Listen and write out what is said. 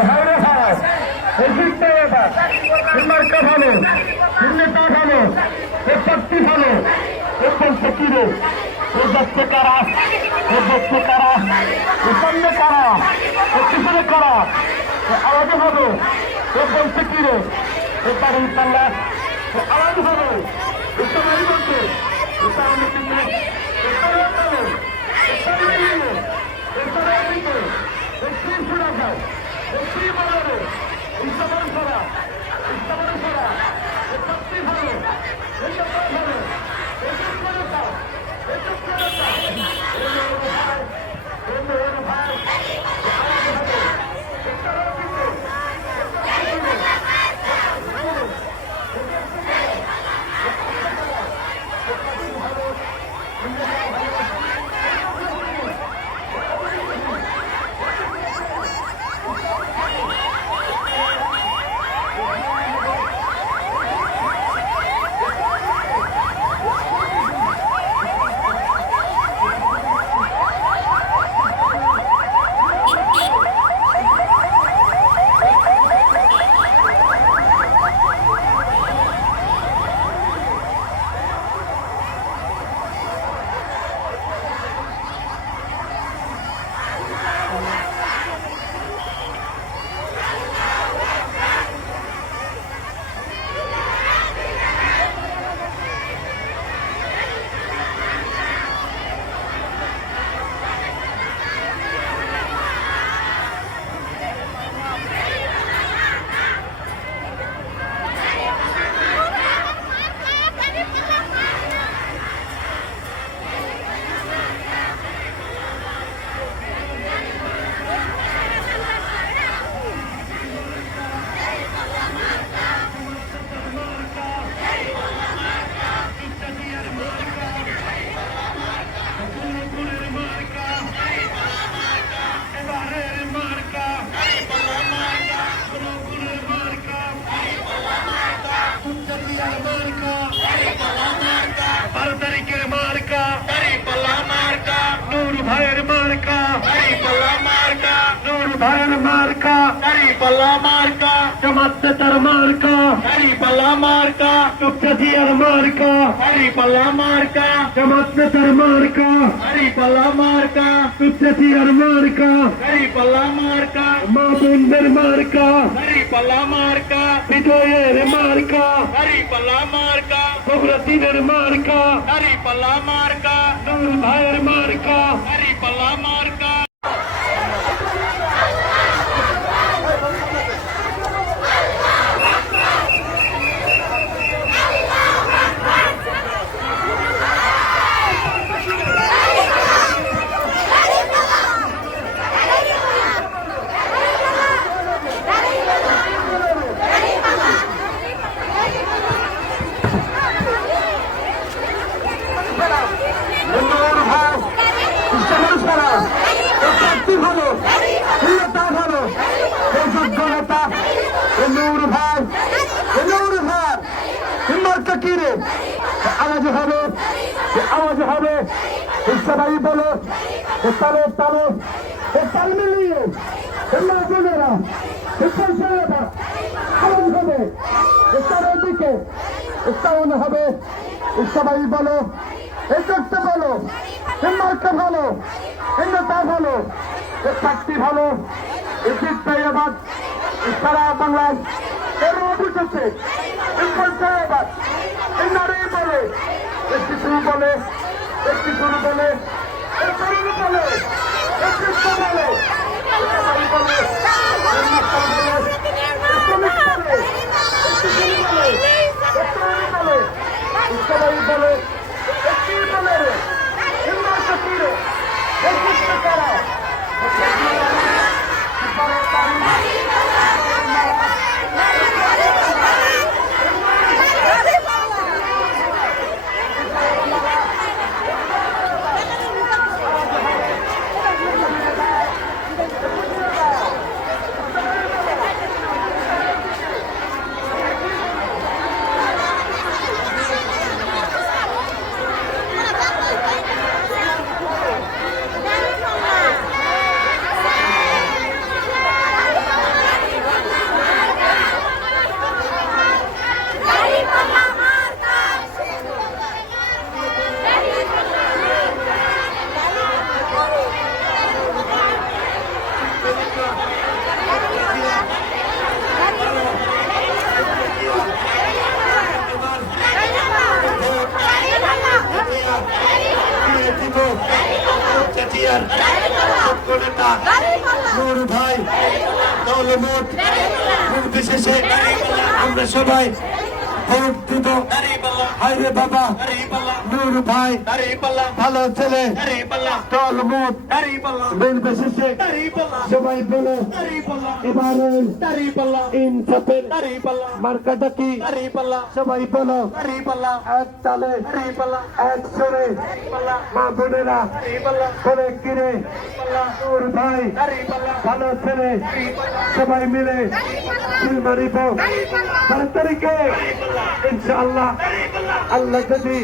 হাওড়া হাওড় এসিতে এবার মার্কা ভালো নেতা ভালো এ শক্তি ভালো এ বলছে কি রে ও যাচ্ছে কারা ও দেখছে কারা ও সামনে কারা ও পিছনে কারা আওয়াজে হবে ও বলছে কি রে ও তার ইনশাল্লাহ আওয়াজ হবে এটা মারি বলছে এটা আমি কিন্তু এটা ভালো এটা মিলিয়ে এটা মিলিয়ে একটু শোনা যায় একটু বলা রে ইসলামের ছড়া ইসলামের ছড়া এ শক্তি ভালো এটা ভালো এটা করে দাও এটা করে দাও ভাই আওয়াজ হবে এটা মিলিয়ে Jamaat marka, Hari Palla marka, Tukkadiyar marka, Hari Palla marka, Jamaat marka, Hari Palla marka, Tukkadiyar marka, Hari Palla marka, Mahbubir marka, Hari Palla marka, Bijoyer marka, Hari Palla marka, Bhagwatidir marka, Hari Palla marka, Nur Bhaiyer marka, Hari Palla marka. আওয়াজ হবে আওয়াজ হবে সবাই বলো তালে তালে তাল মিলিয়ে বোনেরা আওয়াজ হবে তারের দিকে সাউন্ড হবে সবাই বলো এই করতে বলো মার্কা ভালো নেতা ভালো শক্তি ভালো এবার সারা বাংলায় এর বুঝেছে এবার নারী বলে একটি শুরু বলে একটি শুরু বলে তরুণ বলে একটি বলে সবাই বলে সবাই বলে একটি বলে করা নূর ভাই দৌলমোট নির্বিশেষে আমরা সবাই ভোট দিব। হায়রে বাবা নূর ভাই ভালো ছেলে দৌলমোট নির্বিশেষে সবাই বলো এবারে ইনসাফের মার্কাটা কি সবাই বলো এক তালে এক সরে মা বোনেরা বলে কিরে নূর ভাই ভালো ছেলে সবাই মিলে সিল মারিব 12 তারিখে ইনশাআল্লাহ আল্লাহ যদি